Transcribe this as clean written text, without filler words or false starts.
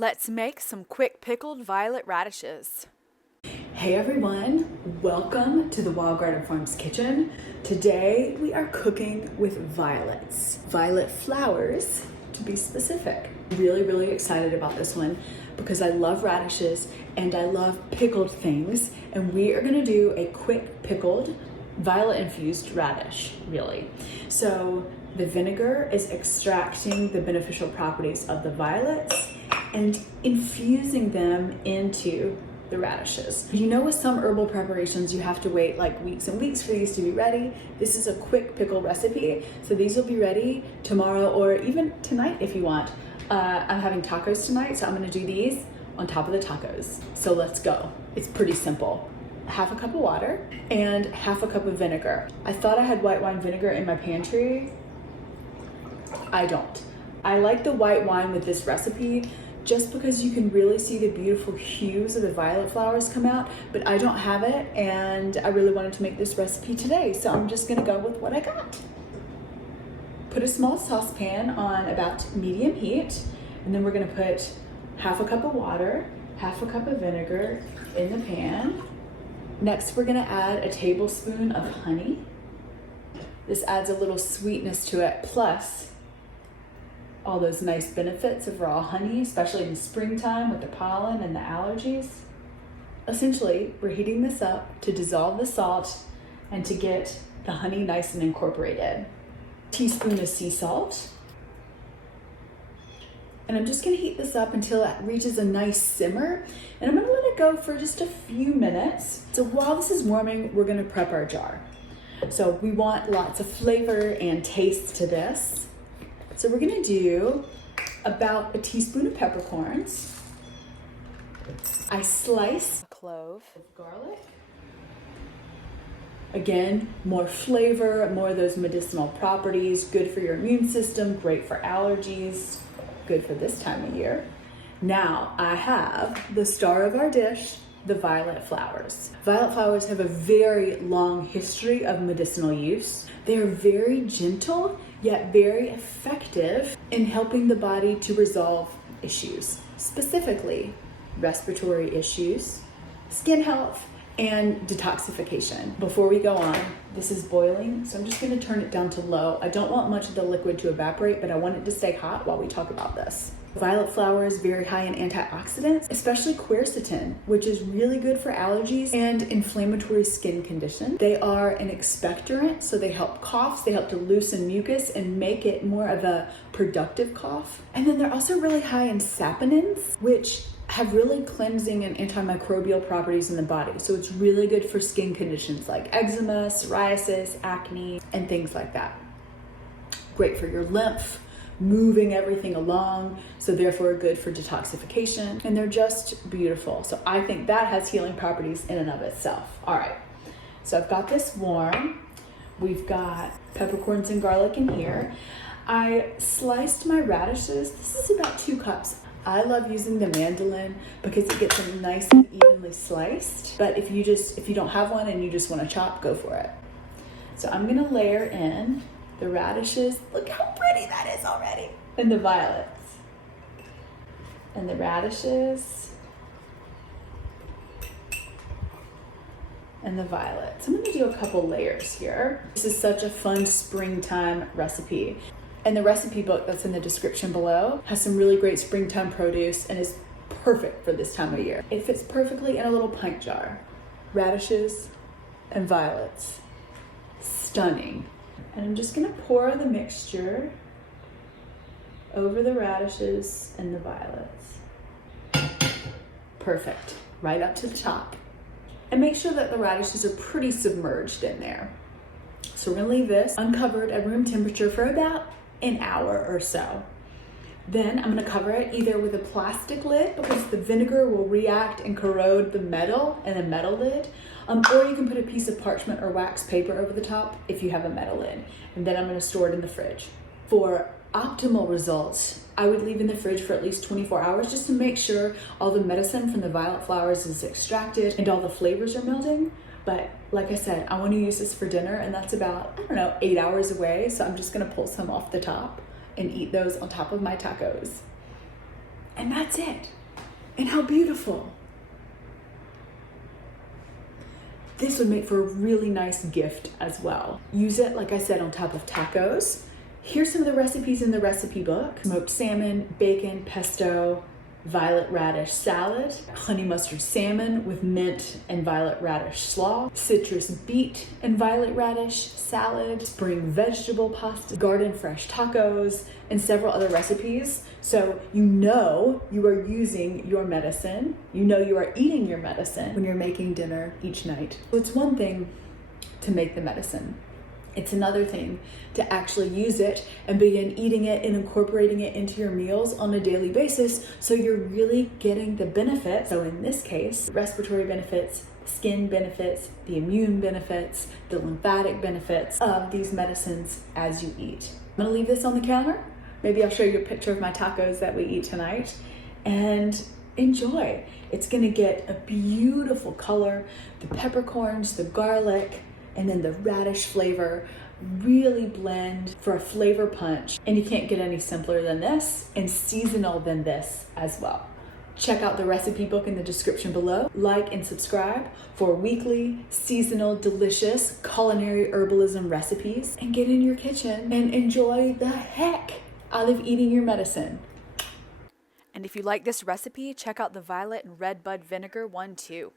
Let's make some quick pickled violet radishes. Hey everyone, welcome to the Wild Garden Farms kitchen. Today we are cooking with violets. Violet flowers, to be specific. Really excited about this one because I love radishes and I love pickled things, and we are gonna do a quick pickled violet infused radish, really. So the vinegar is extracting the beneficial properties of the violets and infusing them into the radishes. You know, with some herbal preparations, you have to wait like weeks and weeks for these to be ready. This is a quick pickle recipe, so these will be ready tomorrow or even tonight if you want. I'm having tacos tonight, so I'm gonna do these on top of the tacos. So let's go. It's pretty simple. Half a cup of water and half a cup of vinegar. I thought I had white wine vinegar in my pantry. I don't. I like the white wine with this recipe just because you can really see the beautiful hues of the violet flowers come out, but I don't have it and I really wanted to make this recipe today, so I'm just gonna go with what I got. Put a small saucepan on about medium heat, and then we're gonna put half a cup of water, half a cup of vinegar in the pan. Next, we're gonna add a tablespoon of honey. This adds a little sweetness to it, plus all those nice benefits of raw honey, especially in springtime with the pollen and the allergies. Essentially, we're heating this up to dissolve the salt and to get the honey nice and incorporated. Teaspoon of sea salt. And I'm just gonna heat this up until it reaches a nice simmer, and I'm gonna let it go for just a few minutes. So while this is warming, we're gonna prep our jar. So we want lots of flavor and taste to this. So we're gonna do about a teaspoon of peppercorns. I slice a clove of garlic. Again, more flavor, more of those medicinal properties, good for your immune system, great for allergies, good for this time of year. Now I have the star of our dish, the violet flowers. Violet flowers have a very long history of medicinal use. They are very gentle, yet very effective in helping the body to resolve issues, specifically respiratory issues, skin health, and detoxification. Before we go on, this is boiling, so I'm just gonna turn it down to low. I don't want much of the liquid to evaporate, but I want it to stay hot while we talk about this. Violet flower is very high in antioxidants, especially quercetin, which is really good for allergies and inflammatory skin conditions. They are an expectorant, so they help coughs, they help to loosen mucus and make it more of a productive cough. And then they're also really high in saponins, which have really cleansing and antimicrobial properties in the body. So it's really good for skin conditions like eczema, psoriasis, acne, and things like that. Great for your lymph, moving everything along, so therefore good for detoxification, and they're just beautiful. So I think that has healing properties in and of itself. All right, so I've got this warm. We've got peppercorns and garlic in here. I sliced my radishes. This is about 2 cups. I love using the mandolin because it gets them nice and evenly sliced, but if you don't have one and you just want to chop, go for it. So I'm gonna layer in the radishes. Look how pretty that is already. And the violets. And the radishes. And the violets. I'm gonna do a couple layers here. This is such a fun springtime recipe. And the recipe book that's in the description below has some really great springtime produce and is perfect for this time of year. It fits perfectly in a little pint jar. Radishes and violets. Stunning. And I'm just gonna pour the mixture over the radishes and the violets. Perfect, right up to the top. And make sure that the radishes are pretty submerged in there. So we're gonna leave this uncovered at room temperature for about an hour or so. Then I'm gonna cover it either with a plastic lid because the vinegar will react and corrode the metal in a metal lid, or you can put a piece of parchment or wax paper over the top if you have a metal lid. And then I'm gonna store it in the fridge. For optimal results, I would leave in the fridge for at least 24 hours just to make sure all the medicine from the violet flowers is extracted and all the flavors are melting. But like I said, I want to use this for dinner, and that's about, 8 hours away. So I'm just gonna pull some off the top and eat those on top of my tacos. And that's it. And how beautiful. This would make for a really nice gift as well. Use it, like I said, on top of tacos. Here's some of the recipes in the recipe book. Smoked salmon, bacon, pesto, violet radish salad, honey mustard salmon with mint and violet radish slaw, citrus beet and violet radish salad, spring vegetable pasta, garden fresh tacos, and several other recipes. So you know you are using your medicine, you know you are eating your medicine when you're making dinner each night. So it's one thing to make the medicine. It's another thing to actually use it and begin eating it and incorporating it into your meals on a daily basis, so you're really getting the benefits. So in this case, respiratory benefits, skin benefits, the immune benefits, the lymphatic benefits of these medicines as you eat. I'm gonna leave this on the counter. Maybe I'll show you a picture of my tacos that we eat tonight, and enjoy. It's gonna get a beautiful color, the peppercorns, the garlic, and then the radish flavor really blend for a flavor punch. And you can't get any simpler than this and seasonal than this as well. Check out the recipe book in the description below. Like and subscribe for weekly, seasonal, delicious culinary herbalism recipes. And get in your kitchen and enjoy the heck out of eating your medicine. And if you like this recipe, check out the violet and red bud vinegar one too.